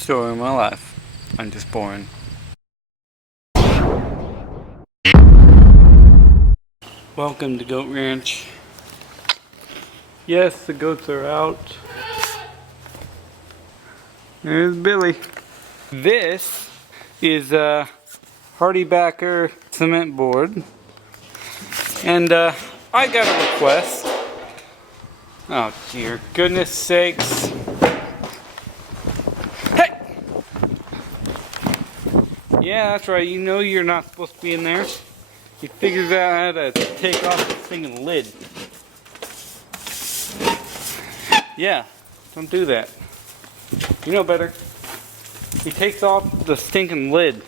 Story of my life. I'm just boring. Welcome to Goat Ranch. Yes, the goats are out. There's Billy. This is a HardieBacker cement board. And I got a request. Oh dear goodness sakes. Hey! Yeah, that's right. You know you're not supposed to be in there. He figures out how to take off the stinking lid. Yeah, don't do that. You know better. He takes off the stinking lid.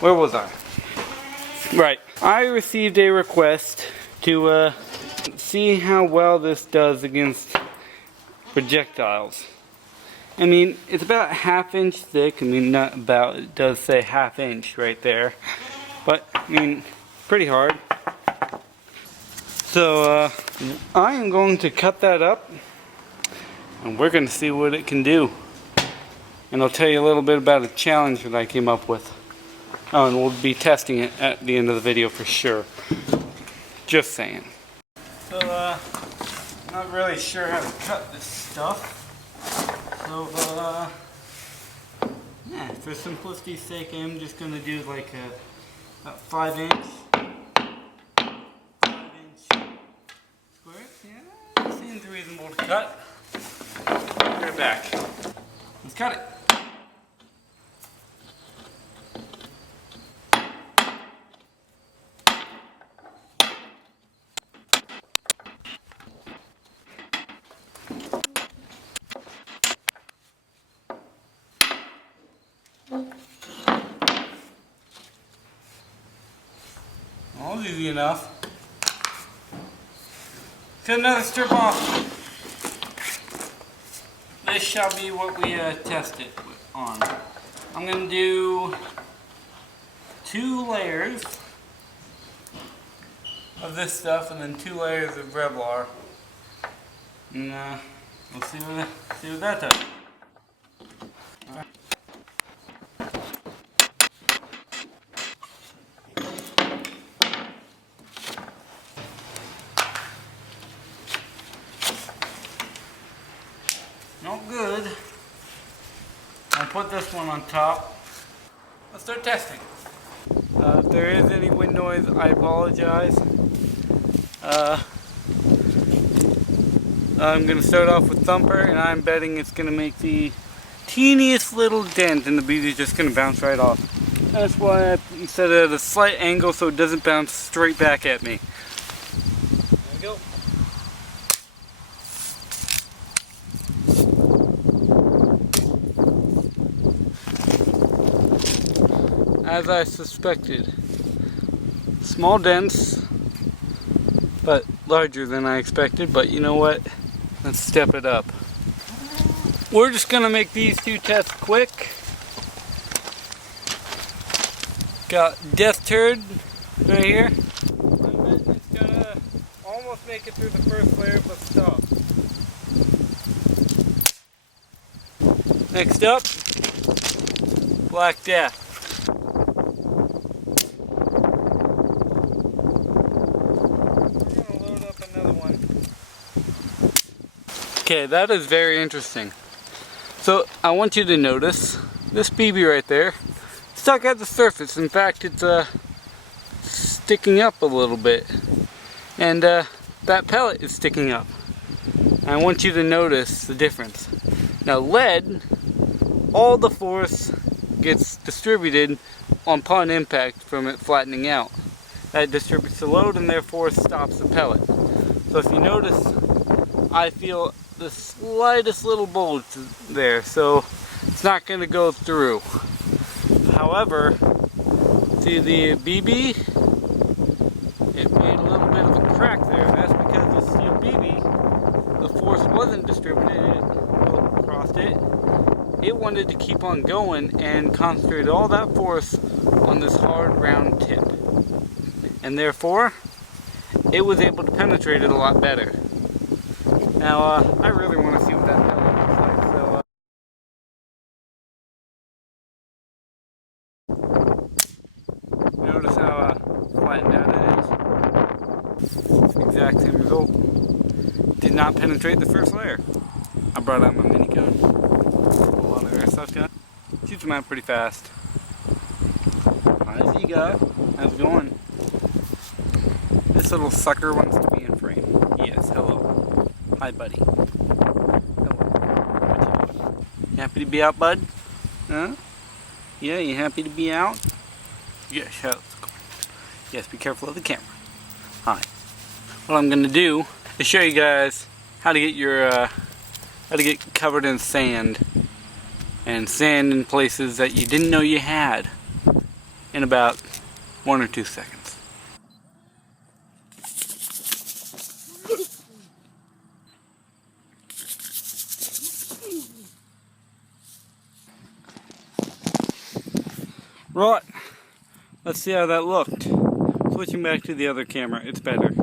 Where was I? Right. I received a request to see how well this does against projectiles. I mean, it's about 1/2 inch thick. I mean, not about, it does say 1/2 inch right there. But, I mean, pretty hard. So, I am going to cut that up. And we're going to see what it can do. And I'll tell you a little bit about a challenge that I came up with. Oh, and we'll be testing it at the end of the video for sure. Just saying. So, I'm not really sure how to cut this stuff. So, yeah, for simplicity's sake, I'm just going to do like a 5 inch. 5 inch square. Yeah, seems reasonable to cut. Put it back. Let's cut it. Well, that's easy enough. Cut another strip off. This shall be what we test it on. I'm going to do 2 layers of this stuff and then 2 layers of Revlar. And we'll see what that does. Alright. Not good. I'll put this one on top. Let's start testing. If there is any wind noise, I apologize. I'm going to start off with Thumper, and I'm betting it's going to make the teeniest little dent, and the bead is just going to bounce right off. That's why I set it at a slight angle so it doesn't bounce straight back at me. There we go. As I suspected, small dents, but larger than I expected. But you know what? Let's step it up. We're just gonna make these 2 tests quick. Got Death Turd right here. I'm betting it's gonna almost make it through the first layer, but stop. Next up, Black Death. Okay, that is very interesting. So I want you to notice this BB right there stuck at the surface. In fact, it's sticking up a little bit, and that pellet is sticking up. I want you to notice the difference. Now lead, all the force gets distributed upon impact from it flattening out. That distributes the load and therefore stops the pellet. So if you notice, I feel the slightest little bulge there, so it's not going to go through. However, see the BB, it made a little bit of a crack there. That's because the steel BB, the force wasn't distributed across it. It wanted to keep on going and concentrate all that force on this hard round tip, and therefore it was able to penetrate it a lot better. Now, I really want to see what that pellet looks like. that it is. Exact same result. Did not penetrate the first layer. I brought out my mini gun. A lot of airsoft gun. Shoots them out pretty fast. Hi, there you go. How's it going? This little sucker wants to be in frame. Yes, hello. Hi, buddy. Hello. What you doing? You happy to be out, bud? Huh? Yeah, you happy to be out? Yes, how's it going? Yes, be careful of the camera. Hi. What I'm gonna do is show you guys how to get your how to get covered in sand, and sand in places that you didn't know you had, in about 1 or 2 seconds. Right, let's see how that looked. Switching back to the other camera, it's better.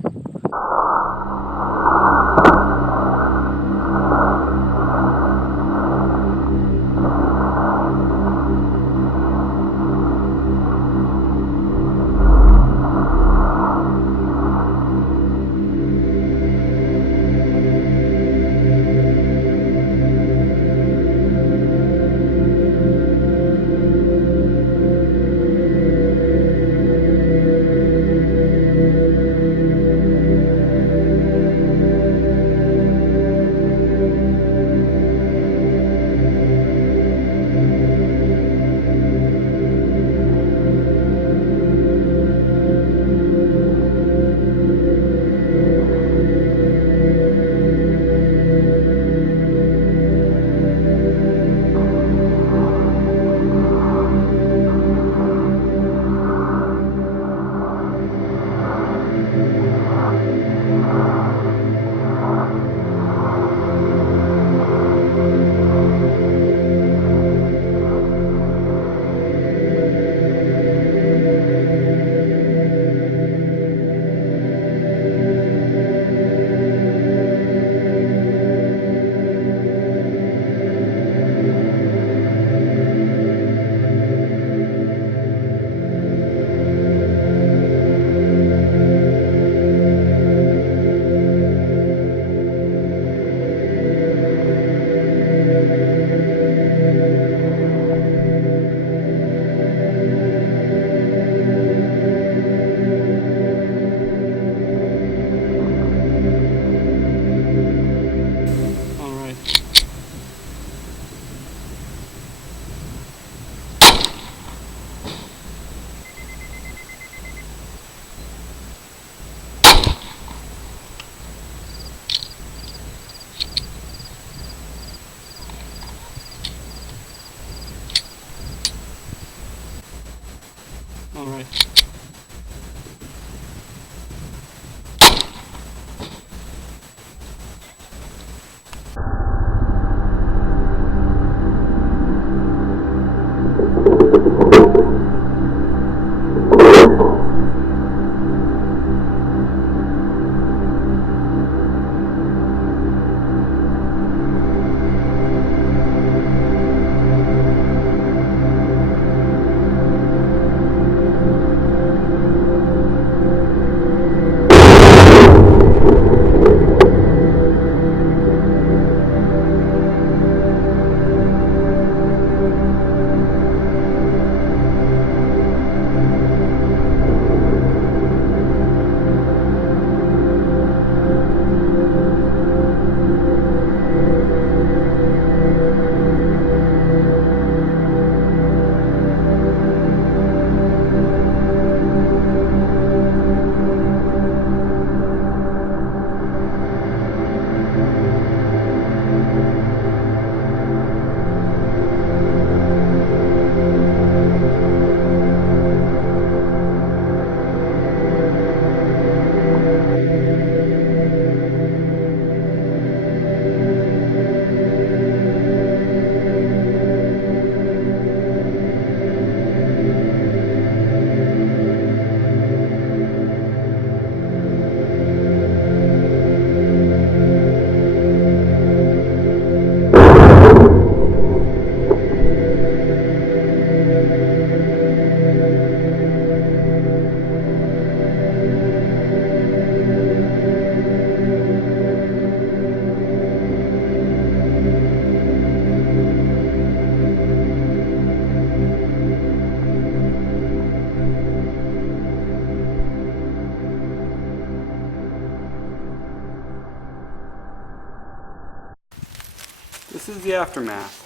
this is the aftermath.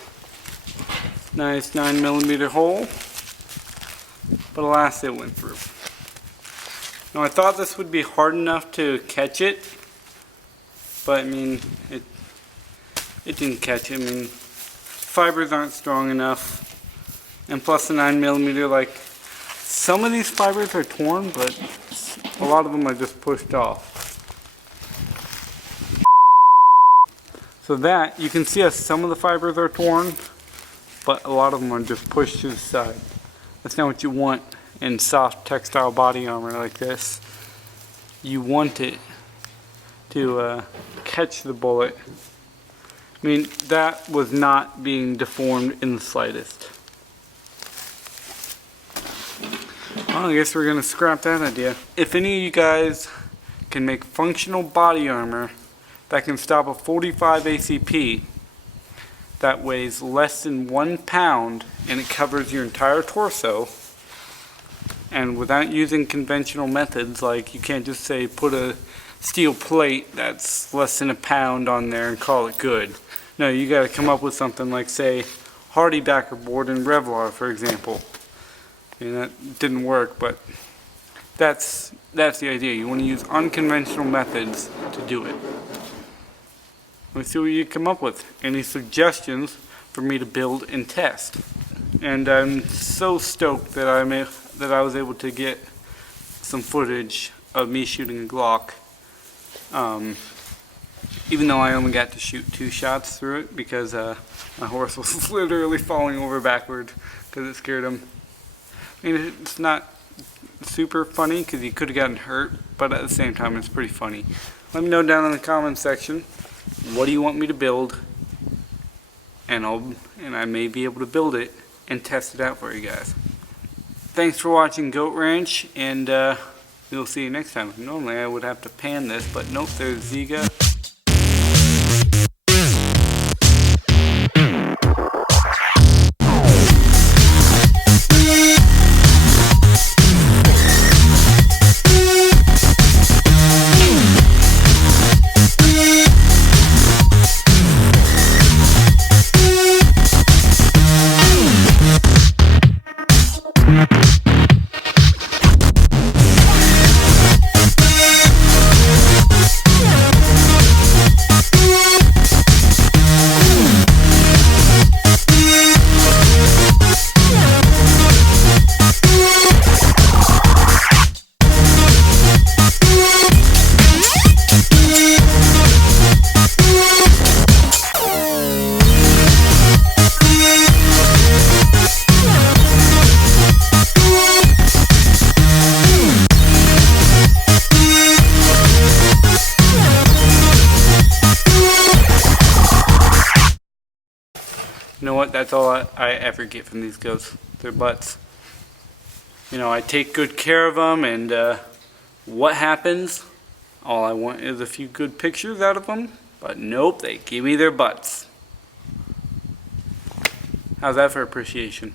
Nice 9mm hole, but alas, it went through. Now I thought this would be hard enough to catch it, but I mean, it didn't catch it. I mean, fibers aren't strong enough, and plus the 9mm, like, some of these fibers are torn, but a lot of them are just pushed off. So that, you can see how some of the fibers are torn, but a lot of them are just pushed to the side. That's not what you want in soft textile body armor like this. You want it to catch the bullet. I mean, that was not being deformed in the slightest. Well, I guess we're going to scrap that idea. If any of you guys can make functional body armor that can stop a 45 ACP that weighs less than 1 pound and it covers your entire torso, and without using conventional methods, like you can't just say put a steel plate that's less than 1 pound on there and call it good. No, you got to come up with something like, say, HardieBacker board and Revlar, for example. And that didn't work, but that's the idea. You want to use unconventional methods to do it. Let's see what you come up with. Any suggestions for me to build and test? And I'm so stoked that I was able to get some footage of me shooting a Glock. Even though I only got to shoot 2 shots through it because my horse was literally falling over backward because it scared him. I mean, it's not super funny because he could have gotten hurt, but at the same time it's pretty funny. Let me know down in the comments section, what do you want me to build, and I may be able to build it and test it out for you guys. Thanks for watching Goat Ranch, and we'll see you next time. Normally I would have to pan this, but nope, there's Ziga. You know what, that's all I ever get from these goats, their butts. You know, I take good care of them, and what happens? All I want is a few good pictures out of them, but nope, they give me their butts. How's that for appreciation?